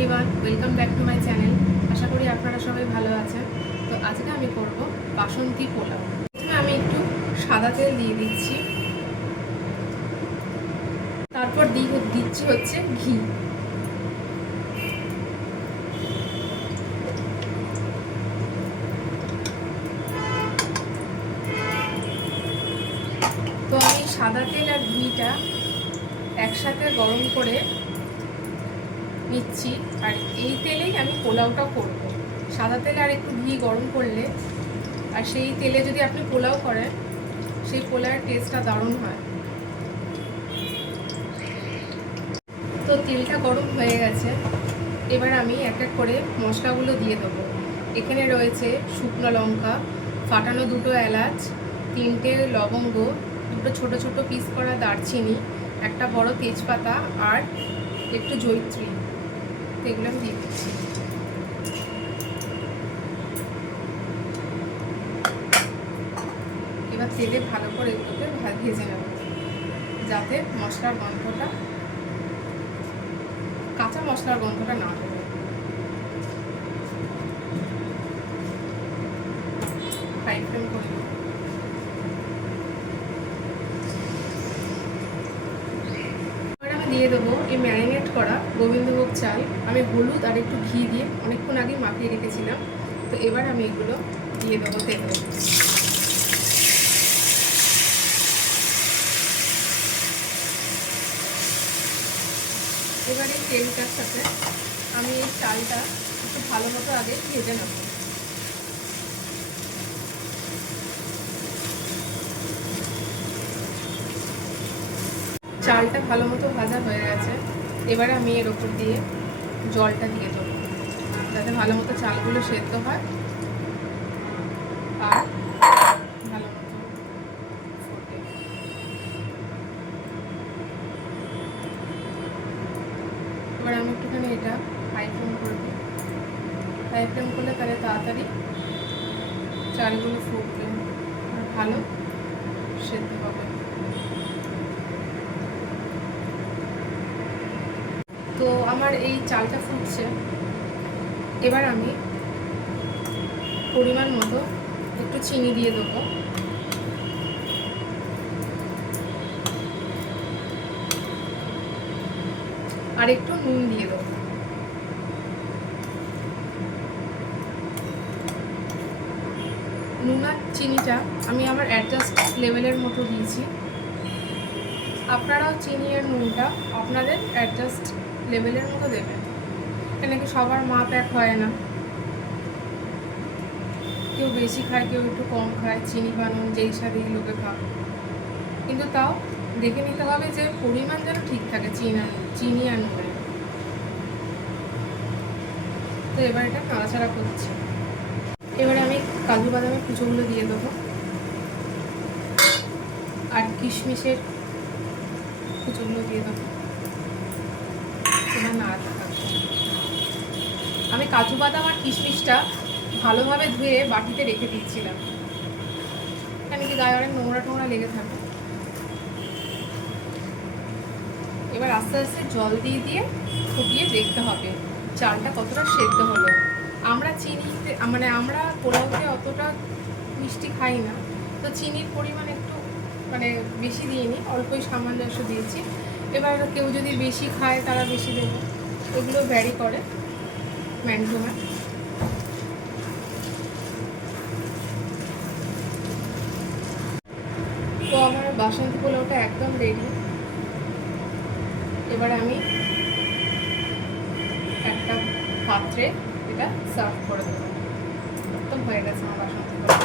Everyone, welcome back to my channel. আশা করি আপনারা সবাই ভালো আছেন। তো আজকে আমি করব বাসন্তী পোলাও। প্রথমে আমি একটু সাদা তেল দিয়ে দিচ্ছি, তারপর দিচ্ছি হচ্ছে ঘি। তো আমি সাদা তেল আর ঘিটা একসাথে গরম করে নিচ্ছি, আর এই তেলেই আমি পোলাওটা করব। সাদা তেলে আর একটু ঘি গরম করলে আর সেই তেলে যদি আপনি পোলাও করেন, সেই পোলাওয়ের টেস্টটা দারুণ হয়। তো তেলটা গরম হয়ে গেছে, এবার আমি এক এক করে মশলাগুলো দিয়ে দেবো। এখানে রয়েছে শুকনো লঙ্কা, ফাটানো 2টো এলাচ, 3টে লবঙ্গ, 2টো ছোটো ছোটো পিস করা দারচিনি, একটা বড় তেজপাতা আর একটু জয়িত্রী। তো এগুলো আমি দিয়ে দিচ্ছি। এবার তেলে ভালো করে এগুলোকে ভেজে নেব, যাতে মশলার গন্ধটা, কাঁচা মশলার গন্ধটা না হয়। ফ্রাই ফ্রেম করে নেব। এবার আমি দিয়ে দেবো এই ম্যারিনেট করা গোবিন্দভোগ চাল। আমি হলুদ আর একটু ঘি দিয়ে অনেকক্ষণ আগে মাখিয়ে রেখেছিলাম। তো এবার আমি এগুলো দিয়ে দেবো তেলে। এবার এই তেলটার সাথে আমি এই চালটা একটু ভালো মতো আগে ভেজে নেব। চালটা ভালো মতো ভাজা হয়ে গেছে, এবার আমি এর ওপর দিয়ে জলটা দিয়ে দেবো, যাতে ভালো মতো চালগুলো সেদ্ধ হয় আর ভালো মতো ফোটে। এবার আমি একটুখানি এটা হাই ফ্লেম করব। হাই ফ্লেম করলে তাহলে তাড়াতাড়ি চালগুলো ফুটবে আর ভালো সেদ্ধ হবে। তো আমার এই চালটা ফুটছে, এবার আমি পরিমাণ মতো একটু চিনি দিয়ে দেবো, আর একটু নুন দিয়ে দেবো। নুন আর চিনিটা আমি আমার অ্যাডজাস্ট লেভেলের মতো দিয়েছি। আপনারাও চিনি আর নুনটা আপনাদের অ্যাডজাস্ট লেভেলের মতো দেবেন। এখানে কি সবার মাপ এক হয় না, কেউ বেশি খায়, কেউ একটু কম খায়, চিনি বা নুন যেই স্বাদেই লোকে খায়। কিন্তু তাও দেখে নিতে হবে যে পরিমাণ যেন ঠিক থাকে চিনি আর নুনের। তো এবার এটা নাড়াচাড়া করছি। এবারে আমি কাজু বাদামের কুচোগুলো দিয়ে দেবো আর কিশমিশের কুচোগুলো দিয়ে দেবো। এবার নাড়াতে থাকবো। আমি কাজু বাদাম আর কিশমিশটা ভালোভাবে ধুয়ে বাটিতে রেখে দিচ্ছিলাম, এখানে কি গায়ে অনেক নোংরা টোংরা লেগে থাকে। এবার আস্তে আস্তে জল দিয়ে দিয়ে ফুটিয়ে দেখতে হবে চালটা কতটা সেদ্ধ হলো। আমরা চিনিতে আমরা পোলাওতে অতটা মিষ্টি খাই না, তো চিনির পরিমাণ একটু বেশি দিইনি, অল্পই সামঞ্জস্য দিয়েছি। এবার কেউ যদি বেশি খায় তারা বেশি দেবে, এগুলো ভ্যারি করে ম্যান টু ম্যান। তো আমার বাসন্তী পোলাওটা একদম রেডি। এবার আমি একটা পাত্রে এটা সার্ভ করে দেবো। একদম হয়ে গেছে আমার বাসন্তী পোলাও।